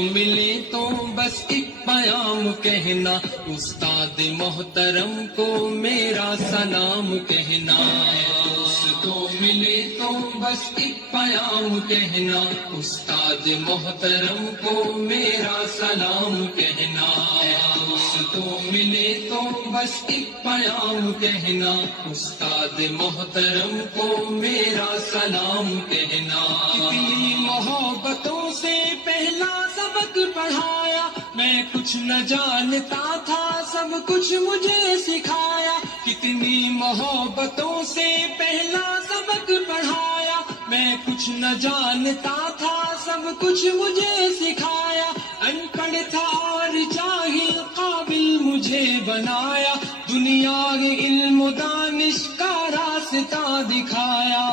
ملے تو بس ایک پیام کہنا، استاد محترم کو میرا سلام کہنا۔ دوستوں ملے تو بس ایک پیام کہنا، استاد محترم کو میرا سلام کہنا۔ دوستوں ملے تو بس ایک پیام کہنا، استاد محترم کو میرا سلام کہنا۔ کتنی محبتوں سے پہلا سبق پڑھایا، میں کچھ نہ جانتا تھا، سب کچھ مجھے سکھایا۔ کتنی محبتوں سے پہلا سبق پڑھایا، میں کچھ نہ جانتا تھا، سب کچھ مجھے سکھایا۔ ان پڑھ تھا اور جاہل قابل مجھے بنایا، دنیا کے علم و دانش کا راستہ دکھایا۔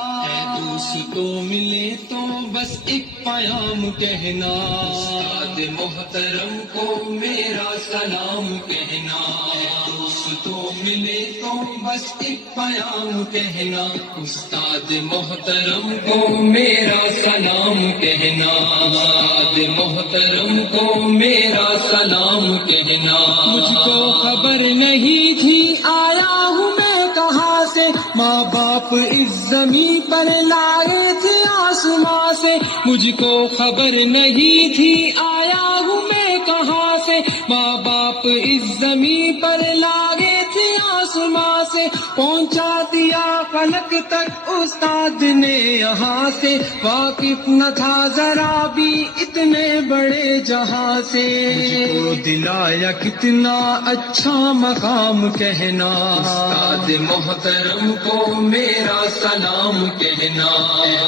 دوستوں ملے تو بس ایک پیام کہنا، استاد محترم کو میرا سلام کہنا۔ دوستوں ملے تو بس ایک پیام کہنا، استاد محترم کو میرا سلام کہنا۔ استاد محترم کو میرا سلام کہنا۔ مجھ کو خبر نہیں تھی آیا ہوں میں کہاں سے، ماں باپ اس زمین پر لائے تھے آسماں سے۔ مجھ کو خبر نہیں تھی آیا ہوں میں کہاں سے، ماں باپ اس زمین پر لائے تھے آسماں سے۔ پہنچا دیا فلک تک استاد نے یہاں سے، واقف نہ تھا ذرا بھی اتنے بڑے جہاں سے۔ مجھ کو دلایا کتنا اچھا مقام کہنا، استاد محترم کو میرا سلام کہنا۔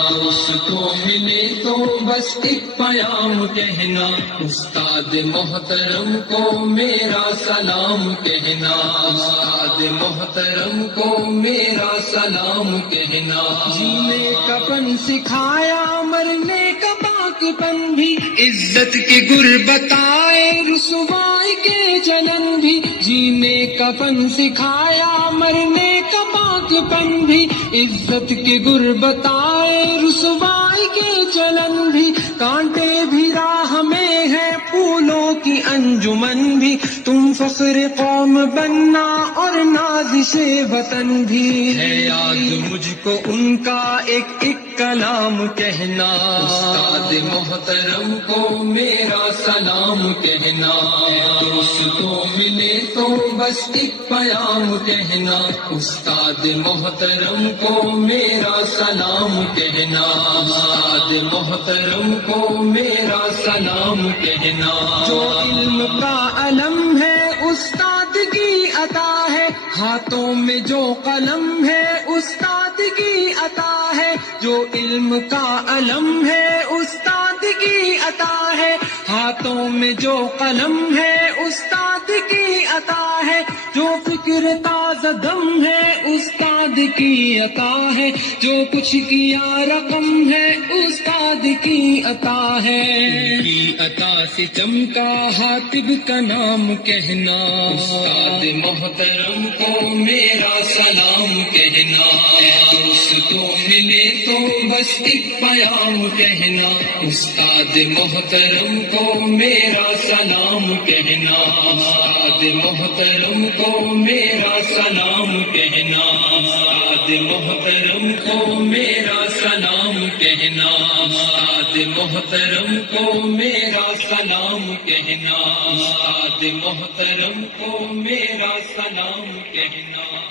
دوستوں ملے تو بس ایک پیام کہنا، استاد محترم کو میرا سلام کہنا۔ استاد محترم کو میرا سلام کہنا۔ جینے کا فن سکھایا، مرنے کا پاکپن بھی، عزت کے گر بتائے، رسوائی کے جلن بھی۔ جینے کا فن سکھایا، مرنے کا پاکپن بھی، عزت کے گر بتائے، رسوائی کے چلن بھی۔ کانٹے بھی راہ میں ہے، پھولوں کی انجمن بھی، تم فخر قوم بننا اور نازش وطن بھی۔ ہے یاد مجھ کو ان کا ایک ایک کلام کہنا، استاد محترم کو میرا سلام کہنا۔ دوستوں ملے تو بس ایک پیام کہنا، استاد محترم کو میرا سلام کہنا۔ استاد محترم کو میرا سلام کہنا۔ جو علم کا علم ہے استاد کی عطا ہے، ہاتھوں میں جو قلم ہے استاد کی عطا ہے۔ جو علم کا علم ہے استاد کی عطا ہے، ہاتھوں میں جو قلم ہے استاد کی عطا ہے۔ جو فکر تازہ دم ہے استاد کی عطا ہے، جو کچھ کیا رقم ہے استاد کی عطا ہے۔ ان کی عطا سے چمکا حاطب کا نام کہنا، استاد محترم کو میرا سلام کہنا۔ دوستوں ملے تو بس ایک پیام کہنا، استاد محترم کو میرا سلام کہنا۔ استاد محترم کو میرا سلام کہنا۔ استاد محترم کو میرا سلام کہنا۔ استاد محترم کو میرا سلام کہنا۔ استاد محترم کو میرا سلام کہنا۔